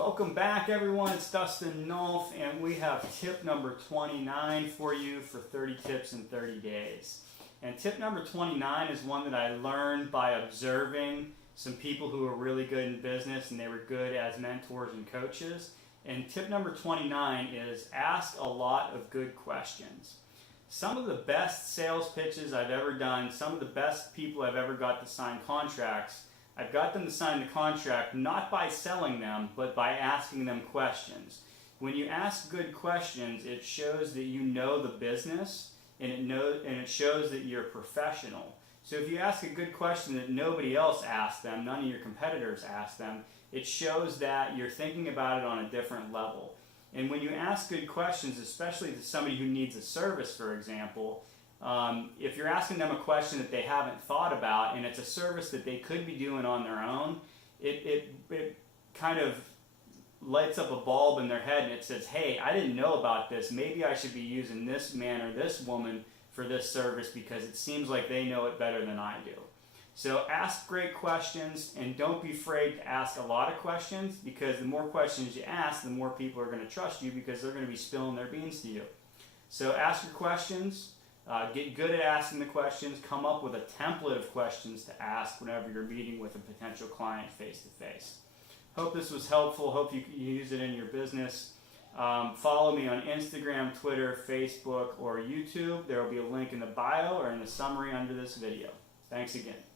Welcome back, everyone. It's Dustin Nulf, and we have tip number 29 for you for 30 tips in 30 days. And tip number 29 is one that I learned by observing some people who are really good in business and they were good as mentors and coaches. And tip number 29 is ask a lot of good questions. Some of the best sales pitches I've ever done, some of the best people I've ever got to sign contracts, I've got them to sign the contract not by selling them, but by asking them questions. When you ask good questions, it shows that you know the business, and it shows that you're professional. So if you ask a good question that nobody else asked them, none of your competitors asked them, it shows that you're thinking about it on a different level. And when you ask good questions, especially to somebody who needs a service, for example, if you're asking them a question that they haven't thought about and it's a service that they could be doing on their own, it kind of lights up a bulb in their head and it says, hey, I didn't know about this. Maybe I should be using this man or this woman for this service because it seems like they know it better than I do. So ask great questions and don't be afraid to ask a lot of questions, because the more questions you ask, the more people are going to trust you because they're going to be spilling their beans to you. So ask your questions. Get good at asking the questions. Come up with a template of questions to ask whenever you're meeting with a potential client face to face. Hope this was helpful. Hope you use it in your business. Follow me on Instagram, Twitter, Facebook, or YouTube. There will be a link in the bio or in the summary under this video. Thanks again.